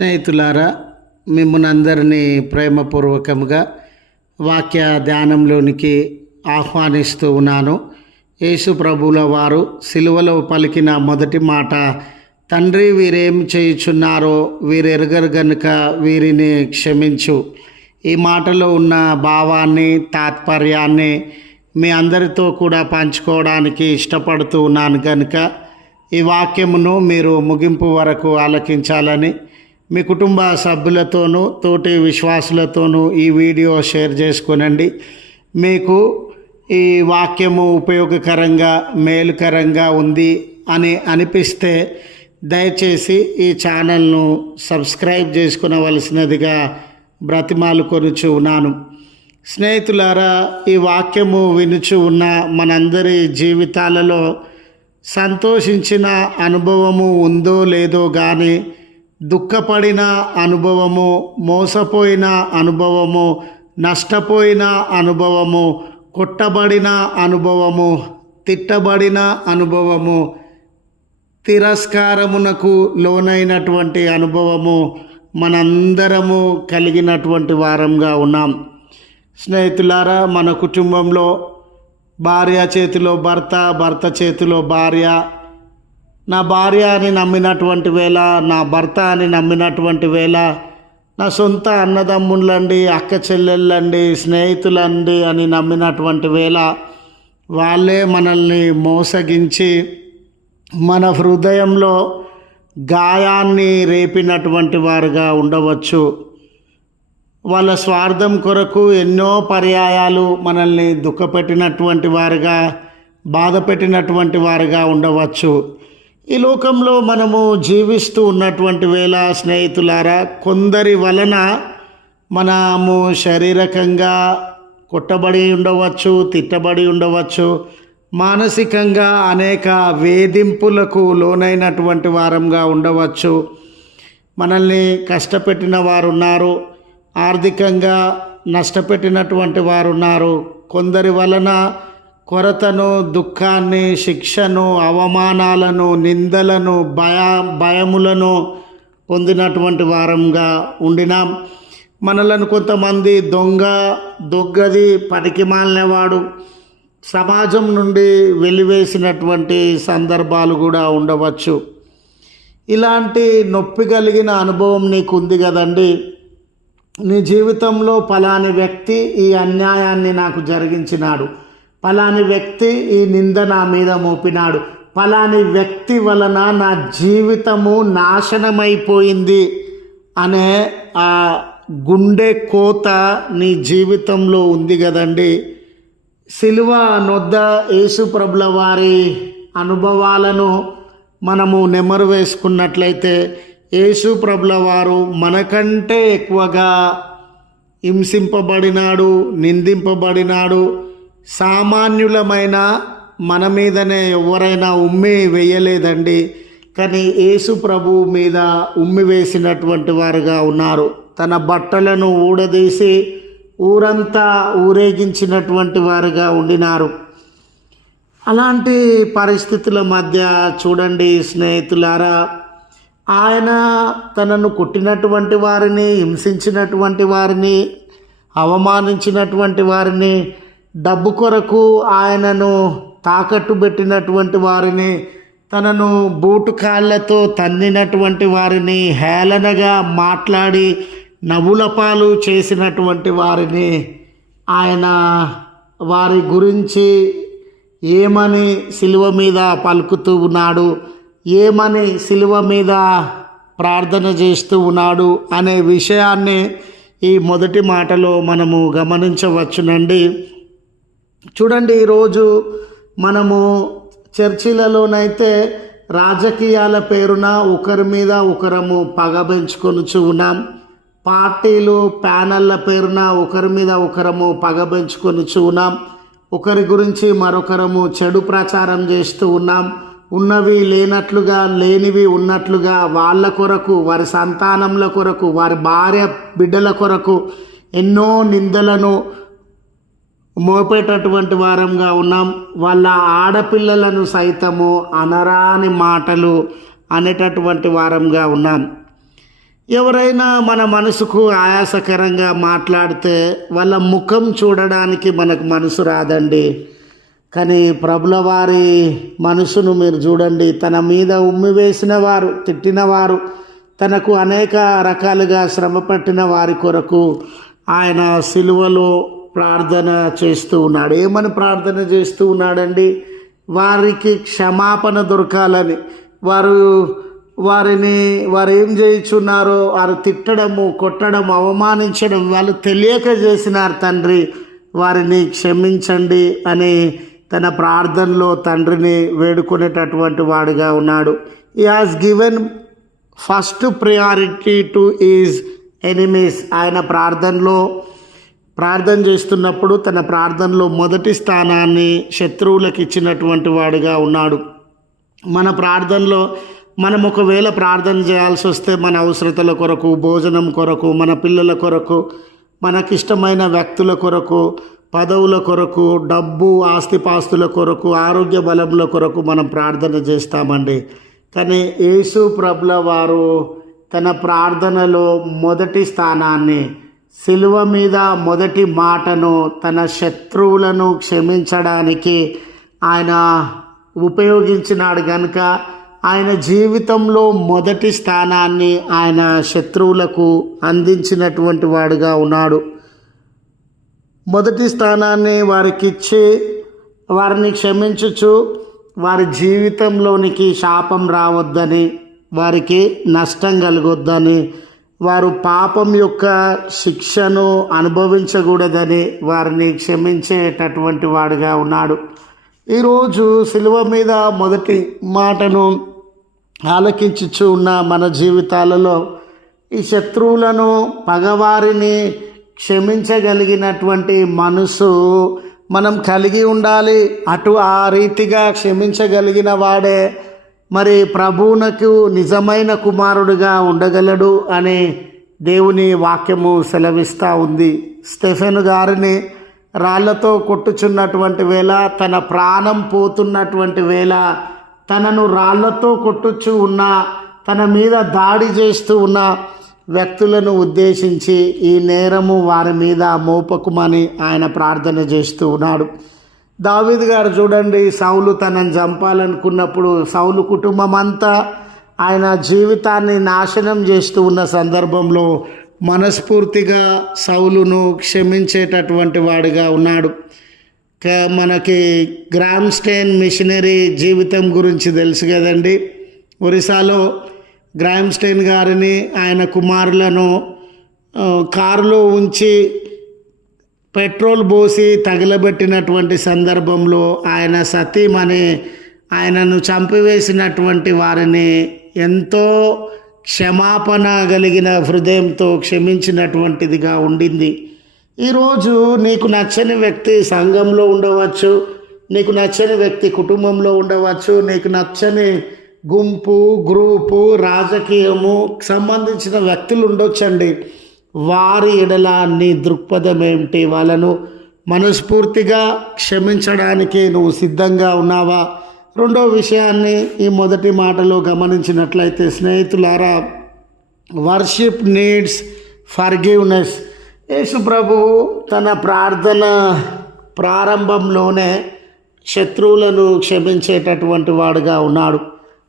స్నేహితులారా మిమ్మల్ని అందరినీ ప్రేమపూర్వకంగా వాక్య ధ్యానంలోనికి ఆహ్వానిస్తూ ఉన్నాను. యేసు ప్రభుల వారు సిలువలో పలికిన మొదటి మాట తండ్రి వీరేం చేయుచున్నారో వీరెరగరు గనుక వీరిని క్షమించు. ఈ మాటలో ఉన్న భావాన్ని తాత్పర్యాన్ని మీ అందరితో కూడా పంచుకోవడానికి ఇష్టపడుతూ ఉన్నాను కనుక ఈ వాక్యమును మీరు ముగింపు వరకు ఆలకించాలని మీ కుటుంబ సభ్యులతోనూ తోటి విశ్వాసులతోనూ ఈ వీడియో షేర్ చేసుకునండి. మీకు ఈ వాక్యము ఉపయోగకరంగా మేలుకరంగా ఉంది అని అనిపిస్తే దయచేసి ఈ ఛానల్ను సబ్స్క్రైబ్ చేసుకునవలసినదిగా బ్రతిమాలు కొనుచు ఉన్నాను. స్నేహితులారా ఈ వాక్యము వినుచు ఉన్న మనందరి జీవితాలలో సంతోషించిన అనుభవము ఉందో లేదో కానీ దుఃఖపడిన అనుభవము మోసపోయిన అనుభవము నష్టపోయిన అనుభవము కొట్టబడిన అనుభవము తిట్టబడిన అనుభవము తిరస్కారమునకు లోనైనటువంటి అనుభవము మనందరము కలిగినటువంటి వారంగా ఉన్నాం. స్నేహితులారా మన కుటుంబంలో భార్య చేతిలో భర్త భర్త చేతిలో భార్య నా భార్య అని నమ్మినటువంటి వేళ నా భర్త అని నమ్మినటువంటి వేళ నా సొంత అన్నదమ్ముళ్ళండి అక్క చెల్లెళ్ళండి స్నేహితులండి అని నమ్మినటువంటి వేళ వాళ్ళే మనల్ని మోసగించి మన హృదయంలో గాయాన్ని రేపినటువంటి వారుగా ఉండవచ్చు. వాళ్ళ స్వార్థం కొరకు ఎన్నో పర్యాయాలు మనల్ని దుఃఖపెట్టినటువంటి వారుగా బాధ పెట్టినటువంటి వారుగా ఉండవచ్చు. ఈ లోకంలో మనము జీవిస్తూ ఉన్నటువంటి వేళ స్నేహితులారా కొందరి వలన మనము శారీరకంగా కొట్టబడి ఉండవచ్చు తిట్టబడి ఉండవచ్చు మానసికంగా అనేక వేధింపులకు లోనైనటువంటి వారంగా ఉండవచ్చు. మనల్ని కష్టపెట్టిన వారు ఉన్నారు ఆర్థికంగా నష్టపెట్టినటువంటి వారు ఉన్నారు కొందరి వలన కొరతను దుఃఖాన్ని శిక్షను అవమానాలను నిందలను భయ భయములను పొందినటువంటి వారంగా ఉండినాం. మనలను కొంతమంది దొంగ దొగ్గది పనికి మాలినవాడు సమాజం నుండి వెలివేసినటువంటి సందర్భాలు కూడా ఉండవచ్చు. ఇలాంటి నొప్పి కలిగిన అనుభవం నీకు ఉంది కదండి. నీ జీవితంలో ఫలాని వ్యక్తి ఈ అన్యాయాన్ని నాకు జరిగించినాడు. ఫలాని వ్యక్తి ఈ నింద నా మీద మోపినాడు. ఫలాని వ్యక్తి వలన నా జీవితము నాశనమైపోయింది అనే ఆ గుండె కోత నీ జీవితంలో ఉంది కదండి. సిలువ నొద్ద యేసుప్రభుల వారి అనుభవాలను మనము నెమరు వేసుకున్నట్లయితే యేసుప్రభుల వారు మనకంటే ఎక్కువగా హింసింపబడినాడు నిందింపబడినాడు సామాన్యులమైన మన మీదనే ఎవరైనా ఉమ్మి వేయలేదండి. కానీ యేసు ప్రభు మీద ఉమ్మి వేసినటువంటి వారుగా ఉన్నారు. తన బట్టలను ఊడదీసి ఊరంతా ఊరేగించినటువంటి వారుగా ఉండినారు. అలాంటి పరిస్థితుల మధ్య చూడండి స్నేహితులారా ఆయన తనను కొట్టినటువంటి వారిని హింసించినటువంటి వారిని అవమానించినటువంటి వారిని డబ్బు కొరకు ఆయనను తాకట్టు పెట్టినటువంటి వారిని తనను బూటు కాళ్ళతో తన్నినటువంటి వారిని హేళనగా మాట్లాడి నవ్వులపాలు చేసినటువంటి వారిని ఆయన వారి గురించి ఏమని సిలువ మీద పలుకుతూ ఉన్నాడు ఏమని సిలువ మీద ప్రార్థన చేస్తూ ఉన్నాడు అనే విషయాన్ని ఈ మొదటి మాటలో మనము గమనించవచ్చునండి. చూడండి ఈరోజు మనము చర్చిలలోనైతే రాజకీయాల పేరున ఒకరి మీద ఒకరము పగబెంచుకొనుచు ఉన్నాం. పార్టీలు ప్యానళ్ళ పేరున ఒకరి మీద ఒకరము పగబెంచుకొని ఉన్నాం. ఒకరి గురించి మరొకరము చెడు ప్రచారం చేస్తూ ఉన్నాం. ఉన్నవి లేనట్లుగా లేనివి ఉన్నట్లుగా వాళ్ళ కొరకు వారి సంతానంల కొరకు వారి భార్య బిడ్డల కొరకు ఎన్నో నిందలను మోపేటటువంటి వారంగా ఉన్నాం. వాళ్ళ ఆడపిల్లలను సైతము అనరాని మాటలు అనేటటువంటి వారంగా ఉన్నాం. ఎవరైనా మన మనసుకు ఆయాసకరంగా మాట్లాడితే వాళ్ళ ముఖం చూడడానికి మనకు మనసు రాదండి. కానీ ప్రభుల వారి మనసును మీరు చూడండి. తన మీద ఉమ్మి వేసిన వారు తిట్టినవారు తనకు అనేక రకాలుగా శ్రమ పట్టిన వారి కొరకు ఆయన సిలువలో ప్రార్థన చేస్తూ ఉన్నాడు. ఏమని ప్రార్థన చేస్తూ ఉన్నాడండి? వారికి క్షమాపణ దొరకాలని. వారు వారిని వారు ఏం చేయించున్నారో వారు తిట్టడము కొట్టడం అవమానించడం వాళ్ళు తెలియక చేసినారు తండ్రి. వారిని క్షమించండి అని తన ప్రార్థనలో తండ్రిని వేడుకునేటటువంటి వాడుగా ఉన్నాడు. ఈ has given first priority to his enemies ఆయన ప్రార్థనలో ప్రార్థన చేస్తున్నప్పుడు తన ప్రార్థనలో మొదటి స్థానాన్ని శత్రువులకు ఇచ్చినటువంటి వాడుగా ఉన్నాడు. మన ప్రార్థనలో మనం ఒకవేళ ప్రార్థన చేయాల్సి వస్తే మన అవసరతల కొరకు భోజనం కొరకు మన పిల్లల కొరకు మనకిష్టమైన వ్యక్తుల కొరకు పదవుల కొరకు డబ్బు ఆస్తిపాస్తుల కొరకు ఆరోగ్య బలముల కొరకు మనం ప్రార్థన చేస్తామండి. కానీ యేసు ప్రభుల వారు తన ప్రార్థనలో మొదటి స్థానాన్ని శిలువ మీద మొదటి మాటను తన శత్రువులను క్షమించడానికి ఆయన ఉపయోగించినాడు కనుక ఆయన జీవితంలో మొదటి స్థానాన్ని ఆయన శత్రువులకు అందించినటువంటి వాడుగా ఉన్నాడు. మొదటి స్థానాన్ని వారికి ఇచ్చి వారిని క్షమించుచు వారి జీవితంలోనికి శాపం రావద్దని వారికి నష్టం కలగొద్దని వారు పాపం యొక్క శిక్షను అనుభవించకూడదని వారిని క్షమించేటటువంటి వాడుగా ఉన్నాడు. ఈరోజు సిలువ మీద మొదటి మాటను ఆలకించుచు ఉన్న మన జీవితాలలో ఈ శత్రువులను పగవారిని క్షమించగలిగినటువంటి మనసు మనం కలిగి ఉండాలి. అటు ఆ రీతిగా క్షమించగలిగిన వాడే మరి ప్రభువునకు నిజమైన కుమారుడుగా ఉండగలడు అనే దేవుని వాక్యము సెలవిస్తూ ఉంది. స్టెఫెన్ గారిని రాళ్ళతో కొట్టుచున్నటువంటి వేళ తన ప్రాణం పోతున్నటువంటి వేళ తనను రాళ్ళతో కొట్టుచు ఉన్న తన మీద దాడి చేస్తూ ఉన్న వ్యక్తులను ఉద్దేశించి ఈ నేరము వారి మీద మోపకుమని ఆయన ప్రార్థన చేస్తూ ఉన్నాడు. దావీద్ గారు చూడండి సౌలు తనని చంపాలనుకున్నప్పుడు సౌలు కుటుంబం అంతా ఆయన జీవితాన్ని నాశనం చేస్తూ ఉన్న సందర్భంలో మనస్ఫూర్తిగా సౌలును క్షమించేటటువంటి వాడిగా ఉన్నాడు. క- మనకి గ్రామ్స్టైన్ మిషనరీ జీవితం గురించి తెలుసు కదండి. ఒరిస్సాలో గ్రామ్స్టైన్ గారిని ఆయన కుమారులను కారులో ఉంచి పెట్రోల్ పోసి తగలబెట్టినటువంటి సందర్భంలో ఆయన సతీమణి ఆయనను చంపివేసినటువంటి వారిని ఎంతో క్షమాపణ కలిగిన హృదయంతో క్షమించినటువంటిదిగా ఉండింది. ఈరోజు నీకు నచ్చని వ్యక్తి సంఘంలో ఉండవచ్చు నీకు నచ్చని వ్యక్తి కుటుంబంలో ఉండవచ్చు నీకు నచ్చని గుంపు గ్రూపు రాజకీయము సంబంధించిన వ్యక్తులు ఉండొచ్చండి. వారి ఎడల నీ దృక్పథం ఏమిటి వాళ్ళను మనస్ఫూర్తిగా క్షమించడానికి నువ్వు సిద్ధంగా ఉన్నావా? రెండో విషయాన్ని ఈ మొదటి మాటలో గమనించినట్లయితే స్నేహితులారా వర్షిప్ నీడ్స్ ఫర్గివ్నెస్. యేసు ప్రభువు తన ప్రార్థన ప్రారంభంలోనే శత్రువులను క్షమించేటటువంటి వాడుగా ఉన్నాడు.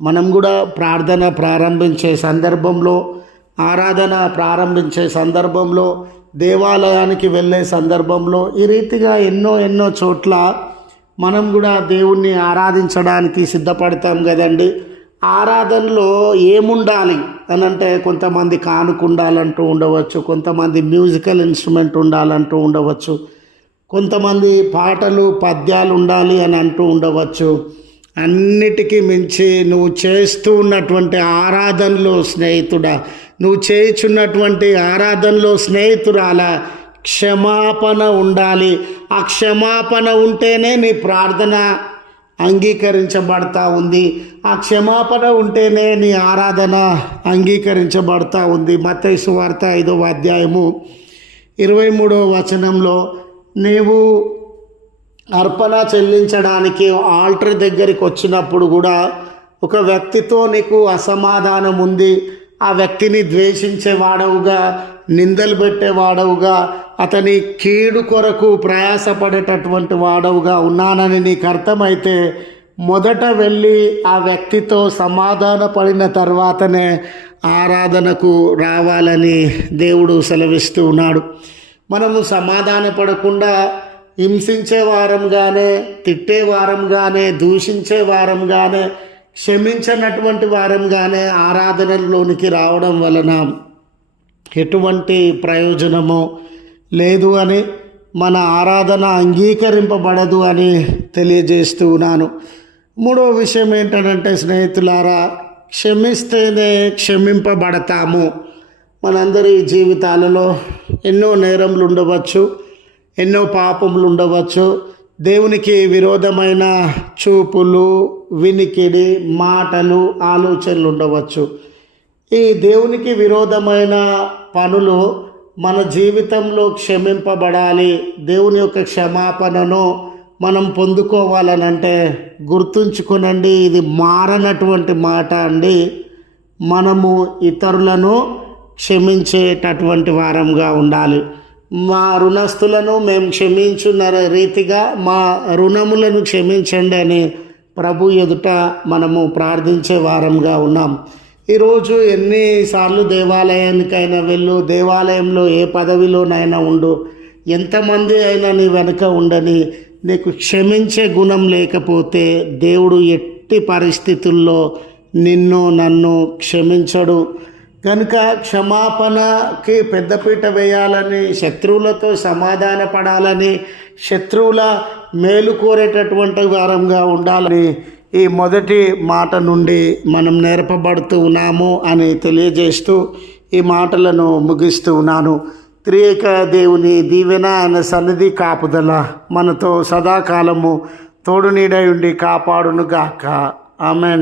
మనం కూడా ప్రార్థన ప్రారంభించే సందర్భంలో ఆరాధన ప్రారంభించే సందర్భంలో దేవాలయానికి వెళ్ళే సందర్భంలో ఈ రీతిగా ఎన్నో ఎన్నో చోట్ల మనం కూడా దేవుణ్ణి ఆరాధించడానికి సిద్ధపడతాం కదండి. ఆరాధనలో ఏముండాలి అని అంటే కొంతమంది కానుకుండాలంటూ ఉండవచ్చు కొంతమంది మ్యూజికల్ ఇన్స్ట్రుమెంట్ ఉండాలంటూ ఉండవచ్చు కొంతమంది పాటలు పద్యాలు ఉండాలి అని అంటూ ఉండవచ్చు. అన్నిటికీ మించి నువ్వు చేస్తూ ఉన్నటువంటి ఆరాధనలో స్నేహితుడా నువ్వు చేయుచున్నటువంటి ఆరాధనలో స్నేహితురాల క్షమాపణ ఉండాలి. ఆ క్షమాపణ ఉంటేనే నీ ప్రార్థన అంగీకరించబడతా ఉంది. ఆ క్షమాపణ ఉంటేనే నీ ఆరాధన అంగీకరించబడతా ఉంది. మతేసు వార్త ఐదవ అధ్యాయము ఇరవై మూడవ వచనంలో నీవు అర్పణ చెల్లించడానికి ఆల్టర్ దగ్గరికి వచ్చినప్పుడు కూడా ఒక వ్యక్తితో నీకు అసమాధానం ఉంది ఆ వ్యక్తిని ద్వేషించే వాడవుగా నిందలు పెట్టేవాడవుగా అతని కీడు కొరకు ప్రయాసపడేటటువంటి వాడవుగా ఉన్నానని నీకు అర్థమైతే మొదట వెళ్ళి ఆ వ్యక్తితో సమాధాన పడిన తర్వాతనే ఆరాధనకు రావాలని దేవుడు సెలవిస్తూ ఉన్నాడు. మనము సమాధాన పడకుండా హింసించే వారంగానే తిట్టే వారంగానే దూషించే వారంగానే క్షమించనటువంటి వారంగానే ఆరాధనలోనికి రావడం వలన ఎటువంటి ప్రయోజనము లేదు అని మన ఆరాధన అంగీకరింపబడదు అని తెలియజేస్తూ ఉన్నాను. మూడో విషయం ఏంటంటే స్నేహితులారా క్షమిస్తేనే క్షమింపబడతాము. మనందరి జీవితాలలో ఎన్నో నేరములు ఉండవచ్చు ఎన్నో పాపములు ఉండవచ్చు దేవునికి విరోధమైన చూపులు వినికిడి మాటలు ఆలోచనలు ఉండవచ్చు. ఈ దేవునికి విరోధమైన పనులు మన జీవితంలో క్షమింపబడాలి. దేవుని యొక్క క్షమాపణను మనం పొందుకోవాలనంటే గుర్తుంచుకునండి ఇది మారనటువంటి మాట అండి. మనము ఇతరులను క్షమించేటటువంటి వారంగా ఉండాలి. మా రుణస్థులను మేము క్షమించున్న రీతిగా మా రుణములను క్షమించండి అని ప్రభు ఎదుట మనము ప్రార్థించే వారంగా ఉన్నాం. ఈరోజు ఎన్నిసార్లు దేవాలయానికైనా వెళ్ళు దేవాలయంలో ఏ పదవిలోనైనా ఉండు ఎంతమంది అయినా నీ వెనుక ఉండని నీకు క్షమించే గుణం లేకపోతే దేవుడు ఎట్టి పరిస్థితుల్లో నిన్ను నన్ను క్షమించడు. కనుక క్షమాపణకి పెద్దపీట వేయాలని శత్రువులతో సమాధాన పడాలని శత్రువుల మేలు కోరేటటువంటి వారంగా ఉండాలని ఈ మొదటి మాట నుండి మనం నేర్పబడుతూ ఉన్నాము అని తెలియజేస్తూ ఈ మాటలను ముగిస్తూ ఉన్నాను. త్రియేక దేవుని దీవెన అనే సన్నిధి కాపుదల మనతో సదాకాలము తోడు నీడై ఉండి కాపాడునుగాక. ఆమెన్.